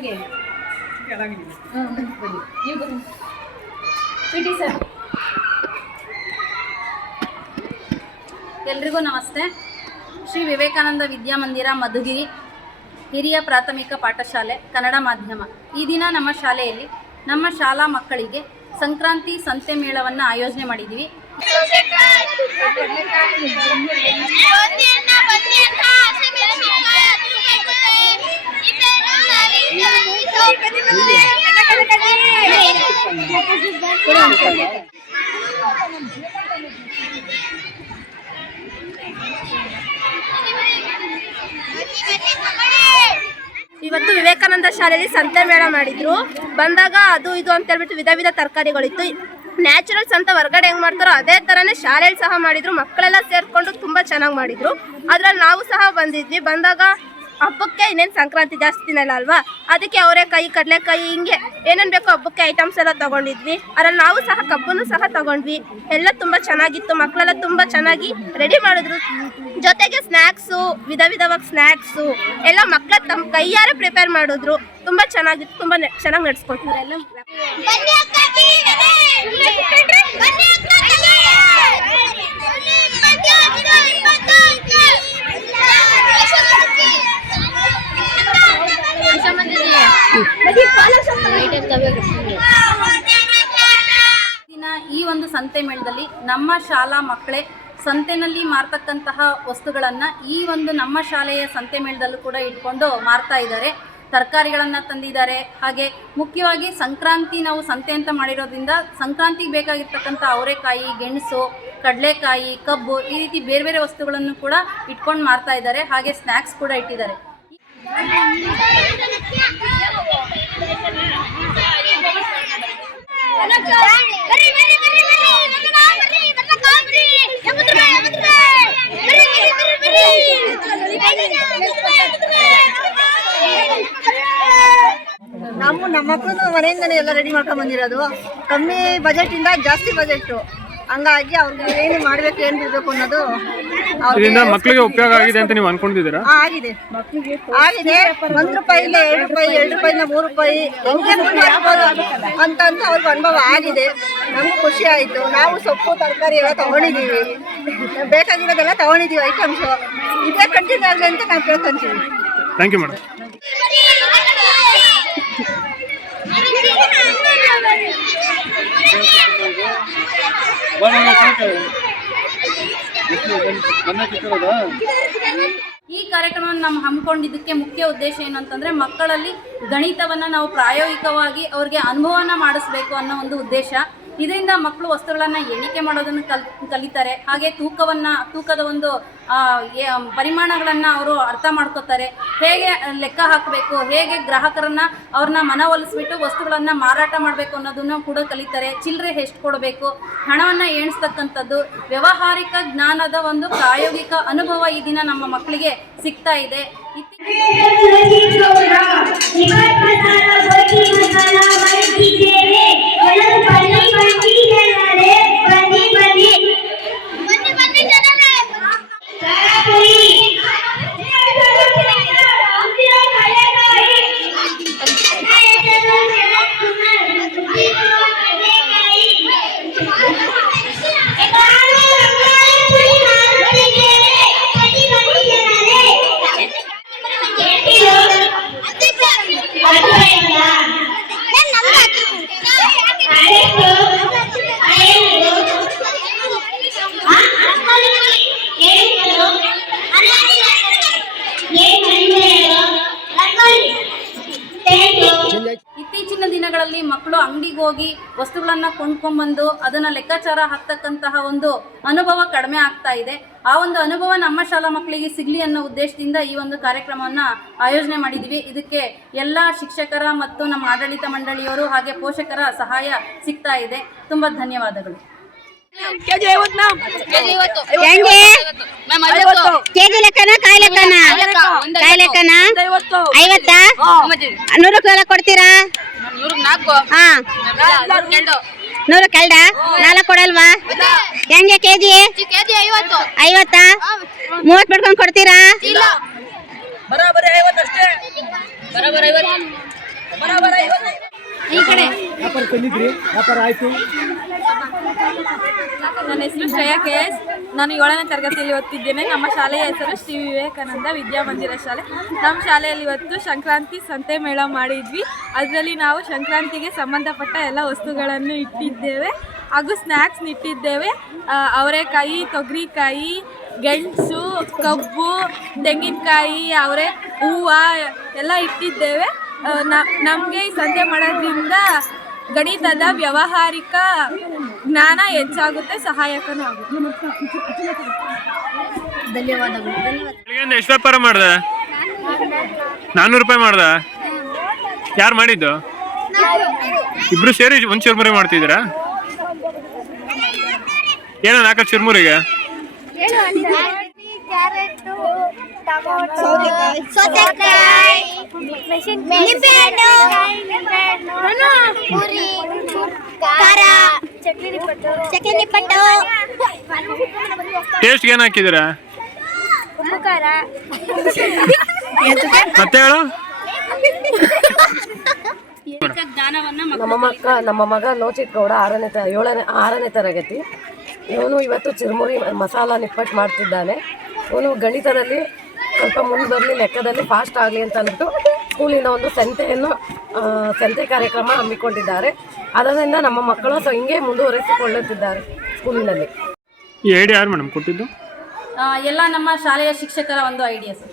ಹಿಂಗೆ ನೀವು ಬನ್ನಿ ಪಿಟಿ ಸರ್. ಎಲ್ರಿಗೂ ನಮಸ್ತೆ. ಶ್ರೀ ವಿವೇಕಾನಂದ ವಿದ್ಯಾಮಂದಿರ ಮಧುಗಿರಿ ಹಿರಿಯ ಪ್ರಾಥಮಿಕ ಪಾಠಶಾಲೆ ಕನ್ನಡ ಮಾಧ್ಯಮ. ಈ ದಿನ ನಮ್ಮ ಶಾಲೆಯಲ್ಲಿ ನಮ್ಮ ಶಾಲಾ ಮಕ್ಕಳಿಗೆ ಸಂಕ್ರಾಂತಿ ಸಂತೆ ಮೇಳವನ್ನು ಆಯೋಜನೆ ಮಾಡಿದ್ದೀವಿ. ಇವತ್ತು ವಿವೇಕಾನಂದ ಶಾಲೆಯಲ್ಲಿ ಸಂತೆ ಮೇಳ ಮಾಡಿದ್ರು. ಬಂದಾಗ ಅದು ಇದು ಅಂತ ಹೇಳ್ಬಿಟ್ಟು ವಿಧ ವಿಧ ತರಕಾರಿಗಳಿತ್ತು. ನ್ಯಾಚುರಲ್ಸ್ ಅಂತ ಹೊರಗಡೆ ಹೆಂಗ್ ಮಾಡ್ತಾರೋ ಅದೇ ತರನೇ ಶಾಲೆಯಲ್ಲಿ ಸಹ ಮಾಡಿದ್ರು. ಮಕ್ಕಳೆಲ್ಲ ಸೇರ್ಕೊಂಡು ತುಂಬಾ ಚೆನ್ನಾಗಿ ಮಾಡಿದ್ರು. ಅದ್ರಲ್ಲಿ ನಾವು ಸಹ ಬಂದಿದ್ವಿ. ಬಂದಾಗ ಹಬ್ಬಕ್ಕೆ ಇನ್ನೇನು ಸಂಕ್ರಾಂತಿ ಜಾಸ್ತಿ ದಿನ ಅಲ್ವಾ, ಅದಕ್ಕೆ ಅವರೆಕಾಯಿ ಕಡಲೆಕಾಯಿ ಹಿಂಗೆ ಏನೇನು ಬೇಕೋ ಹಬ್ಬಕ್ಕೆ ಐಟಮ್ಸ್ ಎಲ್ಲ ತಗೊಂಡಿದ್ವಿ. ಅದ್ರಲ್ಲಿ ನಾವು ಸಹ ಕಬ್ಬನ್ನು ಸಹ ತಗೊಂಡ್ವಿ. ಎಲ್ಲ ತುಂಬ ಚೆನ್ನಾಗಿತ್ತು. ಮಕ್ಕಳೆಲ್ಲ ತುಂಬ ಚೆನ್ನಾಗಿ ರೆಡಿ ಮಾಡಿದ್ರು. ಜೊತೆಗೆ ಸ್ನ್ಯಾಕ್ಸು, ವಿಧ ವಿಧವಾಗಿ ಸ್ನ್ಯಾಕ್ಸು ಎಲ್ಲ ಮಕ್ಕಳ ತಮ್ಮ ಕೈಯಾರೆ ಪ್ರಿಪೇರ್ ಮಾಡಿದ್ರು. ತುಂಬ ಚೆನ್ನಾಗಿತ್ತು. ತುಂಬ ಚೆನ್ನಾಗಿ ನಡೆಸ್ಕೊಟ್ಟಿದ್ರು ಎಲ್ಲ. ಈ ಒಂದು ಸಂತೆ ಮೇಳದಲ್ಲಿ ನಮ್ಮ ಶಾಲಾ ಮಕ್ಕಳೇ ಸಂತೆನಲ್ಲಿ ಮಾರ್ತಕ್ಕಂತಹ ವಸ್ತುಗಳನ್ನು ಈ ಒಂದು ನಮ್ಮ ಶಾಲೆಯ ಸಂತೆ ಮೇಳದಲ್ಲೂ ಕೂಡ ಇಟ್ಕೊಂಡು ಮಾರ್ತಾ ಇದ್ದಾರೆ. ತರಕಾರಿಗಳನ್ನು ತಂದಿದ್ದಾರೆ. ಹಾಗೆ ಮುಖ್ಯವಾಗಿ ಸಂಕ್ರಾಂತಿ ನಾವು ಸಂತೆ ಅಂತ ಮಾಡಿರೋದ್ರಿಂದ ಸಂಕ್ರಾಂತಿಗೆ ಬೇಕಾಗಿರ್ತಕ್ಕಂಥ ಅವರೆಕಾಯಿ, ಗೆಣಸು, ಕಡಲೆಕಾಯಿ, ಕಬ್ಬು ಈ ರೀತಿ ಬೇರೆ ಬೇರೆ ವಸ್ತುಗಳನ್ನು ಕೂಡ ಇಟ್ಕೊಂಡು ಮಾರ್ತಾ ಇದ್ದಾರೆ. ಹಾಗೆ ಸ್ನ್ಯಾಕ್ಸ್ ಕೂಡ ಇಟ್ಟಿದ್ದಾರೆ. ನಾವು ನಮ್ಮ ಮಕ್ಕಳು ಮನೆಯಿಂದನೇ ಎಲ್ಲ ರೆಡಿ ಮಾಡ್ಕೊಂಡು ಬಂದಿರೋದು. ಕಮ್ಮಿ ಬಜೆಟ್ ಇಂದ ಜಾಸ್ತಿ ಬಜೆಟ್, ಹಂಗಾಗಿ ಅವ್ರಿಗೆ ಏನು ಮಾಡ್ಬೇಕು ಏನು ಬಿಡ್ಬೇಕು ಅನ್ನೋದು ಮಕ್ಕಳಿಗೆ ಉಪಯೋಗ ಆಗಿದೆ ಅಂತ ನೀವು ಅನ್ಕೊಂಡಿದ್ದೀರಾ? ಆಗಿದೆ ಆಗಿದೆ. ₹1 ಇಲ್ಲ ₹2, ₹2 ₹3 ಹೆಂಗೆ ಅಂತ ಅವ್ರಿಗೆ ಅನುಭವ ಆಗಿದೆ. ನಮ್ಗೆ ಖುಷಿ ಆಯಿತು. ನಾವು ಸೊಪ್ಪು ತರಕಾರಿ ಎಲ್ಲ ತಗೊಂಡಿದ್ದೀವಿ. ಬೇಕಾಗಿರೋದೆಲ್ಲ ತಗೊಂಡಿದ್ದೀವಿ ಐಟಮ್ಸು. ಇದೇ ಕಂಟಿನ್ಯೂ ಆಗಲಿ ಅಂತ ನಾವು ಕೇಳ್ಕೊಂತೀವಿ. Thank you madam. ಈ ಕಾರ್ಯಕ್ರಮವನ್ನು ನಾವು ಹಮ್ಮಿಕೊಂಡಿದ್ದಕ್ಕೆ ಮುಖ್ಯ ಉದ್ದೇಶ ಏನು ಅಂತಂದರೆ ಮಕ್ಕಳಲ್ಲಿ ಗಣಿತವನ್ನು ನಾವು ಪ್ರಾಯೋಗಿಕವಾಗಿ ಅವ್ರಿಗೆ ಅನುಭವನ ಮಾಡಿಸ್ಬೇಕು ಅನ್ನೋ ಒಂದು ಉದ್ದೇಶ. ಇದರಿಂದ ಮಕ್ಕಳು ವಸ್ತುಗಳನ್ನು ಎಣಿಕೆ ಮಾಡೋದನ್ನು ಕಲಿತಾರೆ. ಹಾಗೆ ತೂಕದ ಒಂದು ಪರಿಮಾಣಗಳನ್ನು ಅವರು ಅರ್ಥ ಮಾಡ್ಕೋತಾರೆ. ಹೇಗೆ ಲೆಕ್ಕ ಹಾಕಬೇಕು, ಹೇಗೆ ಗ್ರಾಹಕರನ್ನು ಅವ್ರನ್ನ ಮನವೊಲಿಸ್ಬಿಟ್ಟು ವಸ್ತುಗಳನ್ನು ಮಾರಾಟ ಮಾಡಬೇಕು ಅನ್ನೋದನ್ನು ಕೂಡ ಕಲಿತಾರೆ. ಚಿಲ್ಲರೆ ಎಷ್ಟು ಕೊಡಬೇಕು, ಹಣವನ್ನು ಎಣಿಸ್ತಕ್ಕಂಥದ್ದು, ವ್ಯಾವಹಾರಿಕ ಜ್ಞಾನದ ಒಂದು ಪ್ರಾಯೋಗಿಕ ಅನುಭವ ಈ ದಿನ ನಮ್ಮ ಮಕ್ಕಳಿಗೆ ಸಿಗ್ತಾ ಇದೆ. ಇತ್ತೀಚಿನ ದಿನಗಳಲ್ಲಿ ಮಕ್ಕಳು ಅಂಗಡಿಗೆ ಹೋಗಿ ವಸ್ತುಗಳನ್ನು ಕೊಂಡ್ಕೊಂಡ್ಬಂದು ಅದನ್ನು ಲೆಕ್ಕಾಚಾರ ಹಾಕ್ತಕ್ಕಂತಹ ಒಂದು ಅನುಭವ ಕಡಿಮೆ ಆಗ್ತಾ ಇದೆ. ಆ ಒಂದು ಅನುಭವ ನಮ್ಮ ಶಾಲಾ ಮಕ್ಕಳಿಗೆ ಸಿಗಲಿ ಅನ್ನೋ ಉದ್ದೇಶದಿಂದ ಈ ಒಂದು ಕಾರ್ಯಕ್ರಮವನ್ನು ಆಯೋಜನೆ ಮಾಡಿದ್ದೀವಿ. ಇದಕ್ಕೆ ಎಲ್ಲ ಶಿಕ್ಷಕರ ಮತ್ತು ನಮ್ಮ ಆಡಳಿತ ಮಂಡಳಿಯವರು ಹಾಗೆ ಪೋಷಕರ ಸಹಾಯ ಸಿಗ್ತಾ ಇದೆ. ತುಂಬ ಧನ್ಯವಾದಗಳು. ಕೆಜಿ ಲೆಕ್ಕನ ಕಾಯಿ ಲೆಕ್ಕನ? ಕಾಯಿ ಲೆಕ್ಕನ 50? 100 ಕೊಡ್ತೀರಾ? 100 ಕೆಲ್ಡ 4 ಕೊಡಲ್ವಾ? ಹೆಂಗೆ ಕೆಜಿ? 50? 30 ಬಿಡ್ಕೊಂಡು ಕೊಡ್ತೀರಾ? ನನ್ನ ಹೆಸರು ಶ್ರೇಯಾ KS. ನಾನು 7ನೇ ತರಗತಿಯಲ್ಲಿ ಓದ್ತಿದ್ದೇನೆ. ನಮ್ಮ ಶಾಲೆಯ ಹೆಸರು ಶ್ರೀ ವಿವೇಕಾನಂದ ವಿದ್ಯಾಮಂದಿರ ಶಾಲೆ. ನಮ್ಮ ಶಾಲೆಯಲ್ಲಿ ಇವತ್ತು ಸಂಕ್ರಾಂತಿ ಸಂತೆ ಮೇಳ ಮಾಡಿದ್ವಿ. ಅದರಲ್ಲಿ ನಾವು ಸಂಕ್ರಾಂತಿಗೆ ಸಂಬಂಧಪಟ್ಟ ಎಲ್ಲ ವಸ್ತುಗಳನ್ನು ಇಟ್ಟಿದ್ದೇವೆ ಹಾಗೂ ಸ್ನ್ಯಾಕ್ಸ್ ಇಟ್ಟಿದ್ದೇವೆ. ಅವರೆಕಾಯಿ, ತೊಗರಿಕಾಯಿ, ಗೆಣಸು, ಕಬ್ಬು, ತೆಂಗಿನಕಾಯಿ, ಅವರೆ ಹೂವು ಎಲ್ಲ ಇಟ್ಟಿದ್ದೇವೆ. ನಮಗೆ ಈ ಸಂತೆ ಮಾಡೋದ್ರಿಂದ ಗಣಿತದ ವ್ಯಾವಹಾರಿಕ ಜ್ಞಾನ ಹೆಚ್ಚಾಗುತ್ತೆ, ಸಹಾಯಕನೂ ಆಗುತ್ತೆ. ಧನ್ಯವಾದಗಳು. ಬೆಳಿಗ್ಗೆಯಿಂದ ಎಷ್ಟು ವ್ಯಾಪಾರ ಮಾಡ್ದೆ? 400 ರೂಪಾಯಿ ಮಾಡ್ದ? ಯಾರು ಮಾಡಿದ್ದು? ಇಬ್ರು ಸೇರಿ ಒಂದು ಚುರ್ಮುರಿ ಮಾಡ್ತಿದ್ದೀರಾ? ಏನೋ 4 ಚುರ್ಮುರಿಗೆ? ಟೇಸ್ಟ್ಗೆ ಏನು ಹಾಕಿದ್ದೀರಾ? ಮತ್ತೆ ಹೇಳು. ನಮ್ಮ ಮಗ ಲೋಚಿತ್ ಗೌಡ 6ನೇ ತರಗತಿ. ಇವನು ಇವತ್ತು ಚಿರುಮುರಿ ಮಸಾಲ ನಿಪ್ಪಟ್ಟು ಮಾಡ್ತಿದ್ದಾನೆ. ಇವನು ಗಣಿತದಲ್ಲಿ ಸ್ವಲ್ಪ ಮುಂದೆ ಬರಲಿ, ಲೆಕ್ಕದಲ್ಲಿ ಫಾಸ್ಟ್ ಆಗಲಿ ಅಂತ ಅಂದ್ಬಿಟ್ಟು ಸ್ಕೂಲಿಂದ ಒಂದು ಸಂತೆ ಕಾರ್ಯಕ್ರಮ ಹಮ್ಮಿಕೊಂಡಿದ್ದಾರೆ. ಅದರಿಂದ ನಮ್ಮ ಮಕ್ಕಳು ಹಿಂಗೆ ಮುಂದುವರೆಸಿಕೊಳ್ಳುತ್ತಿದ್ದಾರೆ ಸ್ಕೂಲಿನಲ್ಲಿ. ಈ ಐಡಿಯಾ ಯಾರು ಮೇಡಮ್ ಕೊಟ್ಟಿದ್ದು? ಎಲ್ಲ ನಮ್ಮ ಶಾಲೆಯ ಶಿಕ್ಷಕರ ಒಂದು ಐಡಿಯಾ ಸರ್.